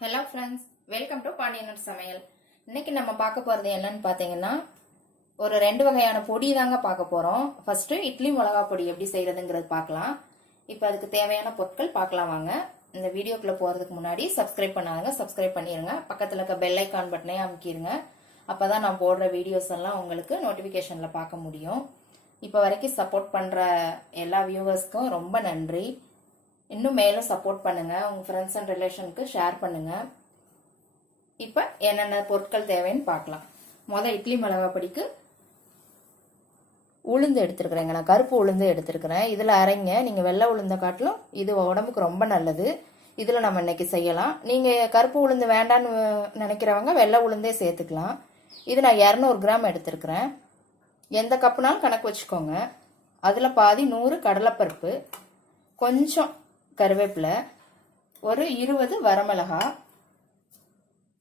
Hello friends, welcome to பாண்டியனோட சமையல். இன்னைக்கு நம்ம பார்க்க போகிறது என்னன்னு பார்த்தீங்கன்னா, ஒரு 2 வகையான பொடி தாங்க பார்க்க போகிறோம். ஃபர்ஸ்ட்டு இட்லி மிளகா பொடி எப்படி செய்கிறதுங்கிறது பார்க்கலாம். இப்போ அதுக்கு தேவையான பொருட்கள் பார்க்கலாம் வாங்க. இந்த வீடியோக்குள்ளே போகிறதுக்கு முன்னாடி சப்ஸ்கிரைப் பண்ணாதங்க, சப்ஸ்கிரைப் பண்ணிடுங்க. பக்கத்தில் இருக்க பெல் ஐக்கான் பட்டனே அமுக்கிடுங்க. அப்போ தான் நான் போடுற வீடியோஸ் எல்லாம் உங்களுக்கு நோட்டிஃபிகேஷனில் பார்க்க முடியும். இப்போ வரைக்கும் சப்போர்ட் பண்ணுற எல்லா வியூவர்ஸ்க்கும் ரொம்ப நன்றி. இன்னும் மேலும் சப்போர்ட் பண்ணுங்க, உங்க ஃப்ரெண்ட்ஸ் அண்ட் ரிலேஷனுக்கு ஷேர் பண்ணுங்க. இப்போ என்னென்ன பொருட்கள் தேவைன்னு பார்க்கலாம். இட்லி மிளகா பொடிக்கு உளுந்து எடுத்துருக்குறேங்க. நான் கருப்பு உளுந்து எடுத்துருக்கிறேன். இதில் அரைங்க. நீங்கள் வெள்ளை உளுந்த காட்டிலும் இது உடம்புக்கு ரொம்ப நல்லது. இதில் நம்ம இன்னைக்கு செய்யலாம். நீங்கள் கருப்பு உளுந்து வேண்டான்னு நினைக்கிறவங்க வெள்ளை உளுந்தே சேர்த்துக்கலாம். இது நான் 200 கிராம் எடுத்துருக்கிறேன். எந்த கப்புனாலும் கணக்கு வச்சுக்கோங்க. அதில் பாதி 100 கடலைப்பருப்பு, கொஞ்சம் கருவேப்பிலை, ஒரு 20 வரமிளகா,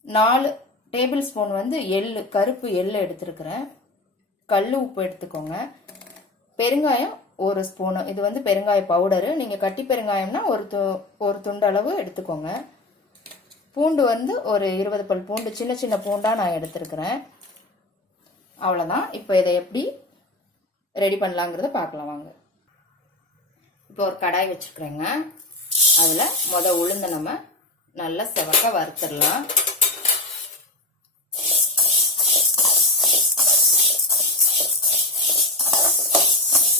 4 டேபிள் ஸ்பூன் எள்ளு, கருப்பு எள்ளு எடுத்துருக்கிறேன். கல் உப்பு எடுத்துக்கோங்க. பெருங்காயம் 1 ஸ்பூனு. இது பெருங்காய பவுடரு. நீங்கள் கட்டி பெருங்காயம்னா ஒரு துண்டு அளவு எடுத்துக்கோங்க. பூண்டு ஒரு 20 பல் பூண்டு, சின்ன சின்ன பூண்டாக நான் எடுத்துருக்கிறேன். அவ்வளோதான். இப்போ இதை எப்படி ரெடி பண்ணலாங்கிறத பார்க்கலாம் வாங்க. இப்போ ஒரு கடாய் வச்சுக்கிறேங்க. அதில் உளுந்த நம்ம நல்லா செவக்க வறுத்துடலாம்.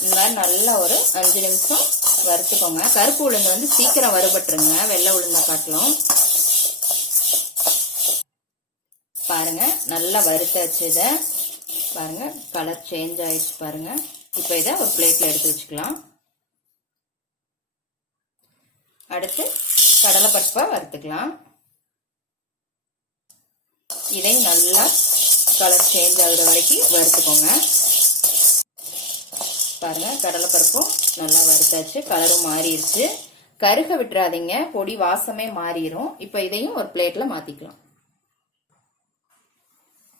இந்த மாதிரி நல்லா ஒரு 5 நிமிஷம் வறுத்துக்கோங்க. கருப்பு உளுந்து சீக்கிரம் வறுபட்டுருங்க வெள்ளை உளுந்த காட்டிலும். பாருங்க, நல்லா வறுத்தாச்சு. இதை பாருங்க, கலர் சேஞ்ச் ஆயிடுச்சு பாருங்க. இப்போ இதை ஒரு பிளேட்ல எடுத்து வச்சுக்கலாம். அடுத்து கடலைப்பருப்பை வறுத்துக்கலாம். இதையும் நல்லா கலர் சேஞ்ச் ஆகுற வரைக்கும் வறுத்துக்கோங்க. பாருங்க, கடலைப்பருப்பும் நல்லா வறுத்தாச்சு, கலரும் மாறிடுச்சு. கருக விட்டுறாதீங்க, பொடி வாசமே மாறிடும். இப்போ இதையும் ஒரு பிளேட்ல மாத்திக்கலாம்.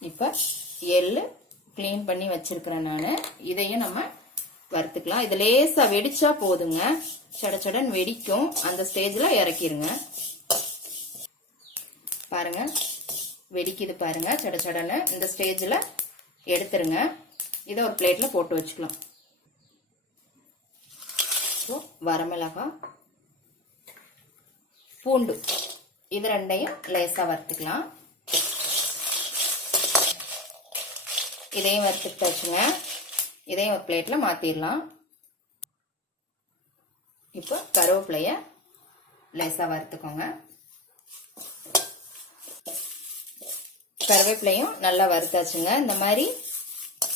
இப்போ எள்ளு கிளீன் பண்ணி வச்சிருக்கிறேன் நான். இதையும் நம்ம வறுத்துக்கலாம். இது லேசா வெடிச்சா போதுங்க, சடச்சடன் வெடிக்கும். அந்த ஸ்டேஜ்ல இறக்கிருங்க. பாருங்க, வெடிக்குது பாருங்க சடச்சடன்னு. இந்த ஸ்டேஜ்ல எடுத்துருங்க. இதை ஒரு பிளேட்ல போட்டு வச்சுக்கலாம். வரமிளகாய், பூண்டு, இது ரெண்டையும் லேசா வறுத்துக்கலாம். இதையும் வறுத்துட்டு வச்சுங்க. இதையும் ஒரு பிளேட்ல மாத்திடலாம். இப்போ கருவேப்பிலைய லேசா வறுத்துக்கோங்க. கருவேப்பிலையும் நல்லா வறுத்தாச்சுங்க. இந்த மாதிரி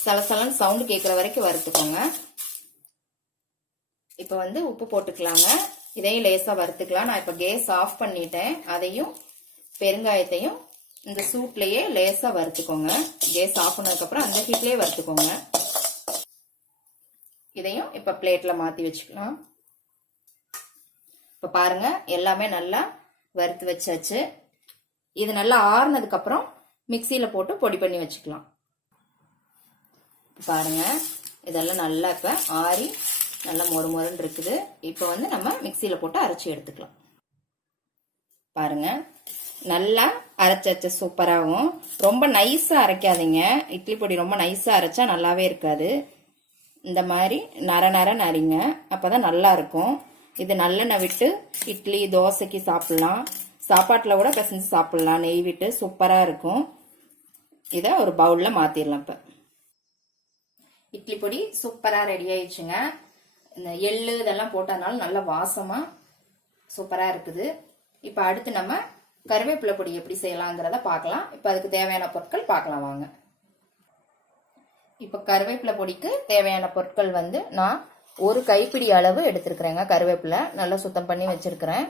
சலசலன்னு சவுண்டு கேட்குற வரைக்கும் வறுத்துக்கோங்க. இப்போ உப்பு போட்டுக்கலாங்க. இதையும் லேசா வறுத்துக்கலாம். நான் இப்போ கேஸ் ஆஃப் பண்ணிட்டேன். அதையும் பெருங்காயத்தையும் இந்த சூட்லயே லேசா வறுத்துக்கோங்க. கேஸ் ஆஃப் பண்ணதுக்கு அப்புறம் அந்த ஹீட்லயே வறுத்துக்கோங்க. இதையும் இப்ப பிளேட்ல மாத்தி வச்சுக்கலாம். இப்ப பாருங்க, எல்லாமே நல்லா வறுத்து வச்சாச்சு. இது நல்லா ஆறுனதுக்கு அப்புறம் மிக்சியில போட்டு பொடி பண்ணி வச்சுக்கலாம். பாருங்க, இதெல்லாம் நல்லா இப்ப ஆறி நல்லா மொறுமொறுன்னு இருக்குது. இப்ப நம்ம மிக்சியில போட்டு அரைச்சி எடுத்துக்கலாம். பாருங்க, நல்லா அரைச்சாச்சு, சூப்பராகவும். ரொம்ப நைஸா அரைக்காதீங்க. இட்லி பொடி ரொம்ப நைஸா அரைச்சா நல்லாவே இருக்காது. இந்த மாதிரி நர நர நரிங்க, அப்பதான் நல்லா இருக்கும். இது நல்லெண்ணெய் விட்டு இட்லி தோசைக்கு சாப்பிடலாம், சாப்பாட்டுல கூட பிசைஞ்சு சாப்பிடலாம், நெய் விட்டு சூப்பரா இருக்கும். இதை ஒரு பவுல்ல மாத்திரலாம். இப்ப இட்லி பொடி சூப்பரா ரெடி ஆயிடுச்சுங்க. இந்த எள்ளு இதெல்லாம் போட்டதுனால நல்ல வாசமா சூப்பரா இருக்குது. இப்ப அடுத்து நம்ம கருவேப்பிலை பொடி எப்படி செய்யலாங்கிறத பார்க்கலாம். இப்ப அதுக்கு தேவையான பொருட்கள் பார்க்கலாம் வாங்க. இப்ப கருவேப்பிலை பொடிக்கு தேவையான பொருட்கள் நான் ஒரு கைப்பிடி அளவு எடுத்திருக்கிறேங்க. கருவேப்பிலை நல்லா சுத்தம் பண்ணி வச்சிருக்கிறேன்.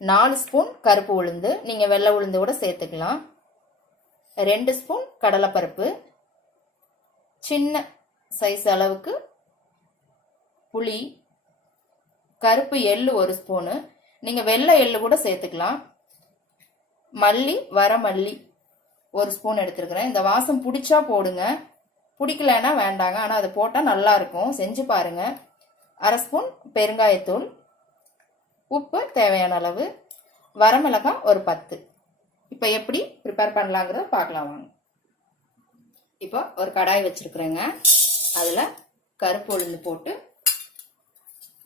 4 ஸ்பூன் கருப்பு உளுந்து, நீங்க வெள்ளை உளுந்து கூட சேர்த்துக்கலாம். 2 ஸ்பூன் கடலைப்பருப்பு, சின்ன சைஸ் அளவுக்கு புளி, கருப்பு எள்ளு 1 ஸ்பூனு, நீங்க வெள்ளை எள்ளு கூட சேர்த்துக்கலாம். மல்லி, வரமல்லி 1 ஸ்பூன் எடுத்திருக்கிறேன். இந்த வாசம் பிடிச்சா போடுங்க, பிடிக்கலன்னா வேண்டாங்க. ஆனா அது போட்டா நல்லா இருக்கும், செஞ்சு பாருங்க. 1/2 ஸ்பூன் பெருங்காயத்தூள், உப்பு தேவையான அளவு, வரமிளகாய் ஒரு 10. இப்போ எப்படி ப்ரிப்பேர் பண்ணலாங்கிறத பார்க்கலாம் வாங்க. இப்போ ஒரு கடாய் வச்சிருக்கிறேங்க. அதில் கருப்பு உளுந்து போட்டு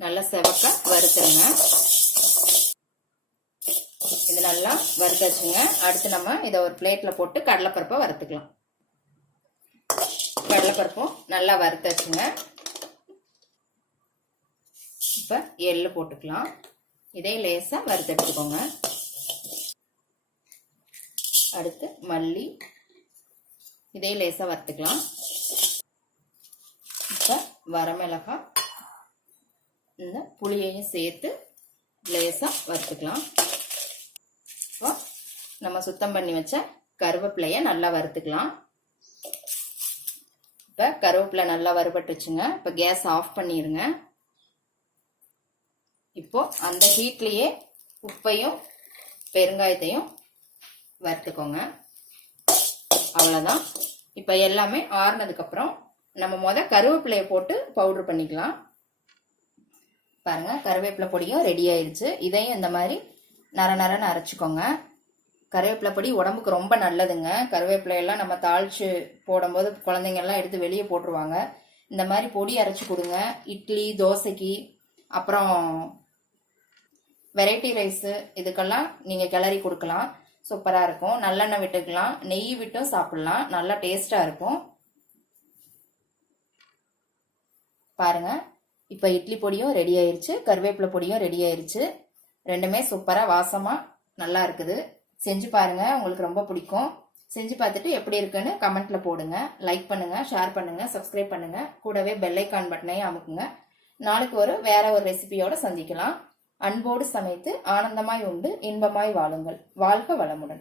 நல்லா செவக்க வறுத்துருங்க. இது நல்லா வறுத்தாச்சுங்க. அடுத்து நம்ம இதை ஒரு பிளேட்டில் போட்டு கடலைப்பருப்பை வறுத்துக்கலாம். கடலைப்பருப்பும் நல்லா வறுத்தாச்சுங்க. இப்போ எள்ளு போட்டுக்கலாம். இதே லேசாக வறுத்தெடுத்துக்கோங்க. அடுத்து மல்லி, இதே லேசாக வறுத்துக்கலாம். இப்போ வரமிளகாய், இந்த புளியையும் சேர்த்து லேசாக வறுத்துக்கலாம். இப்போ நம்ம சுத்தம் பண்ணி வச்ச கருவேப்பிலையை நல்லா வறுத்துக்கலாம். இப்போ கருவேப்பிலை நல்லா வறுபட்டுச்சுங்க. இப்போ கேஸ் ஆஃப் பண்ணிடுங்க. இப்போ அந்த ஹீட்லேயே உப்பையும் பெருங்காயத்தையும் வறுத்துக்கோங்க. அவ்வளோதான். இப்போ எல்லாமே ஆறுனதுக்கப்புறம் நம்ம கருவேப்பிலையை போட்டு பவுடர் பண்ணிக்கலாம். பாருங்க, கருவேப்பிலை பொடியும் ரெடி ஆயிடுச்சு. இதையும் இந்த மாதிரி நர நரன்னு அரைச்சிக்கோங்க. கருவேப்பிலை பொடி உடம்புக்கு ரொம்ப நல்லதுங்க. கருவேப்பிலையெல்லாம் நம்ம தாளிச்சு போடும்போது குழந்தைங்கள்லாம் எடுத்து வெளியே போட்டுருவாங்க. இந்த மாதிரி பொடி அரைச்சி கொடுங்க. இட்லி, தோசைக்கு, அப்புறம் வெரைட்டி ரைஸு இதுக்கெல்லாம் நீங்கள் கிளறி கொடுக்கலாம். சூப்பராக இருக்கும். நல்லெண்ணெய் விட்டுக்கலாம், நெய் விட்டும் சாப்பிட்லாம். நல்லா டேஸ்ட்டாக இருக்கும். பாருங்க, இப்போ இட்லி பொடியும் ரெடி ஆயிடுச்சு, கருவேப்பிலை பொடியும் ரெடி ஆயிடுச்சு. ரெண்டுமே சூப்பராக வாசமாக நல்லா இருக்குது. செஞ்சு பாருங்க, உங்களுக்கு ரொம்ப பிடிக்கும். செஞ்சு பார்த்துட்டு எப்படி இருக்குன்னு கமெண்ட்ல போடுங்க. லைக் பண்ணுங்க, ஷேர் பண்ணுங்க, சப்ஸ்கிரைப் பண்ணுங்க. கூடவே பெல் ஐக்கான் பட்டனையும் அமுக்குங்க. நாளைக்கு வேற ஒரு ரெசிபியோட சந்திக்கலாம். அன்போடு சமைத்து ஆனந்தமாய் உண்டு இன்பமாய் வாழுங்கள். வாழ்க வளமுடன்.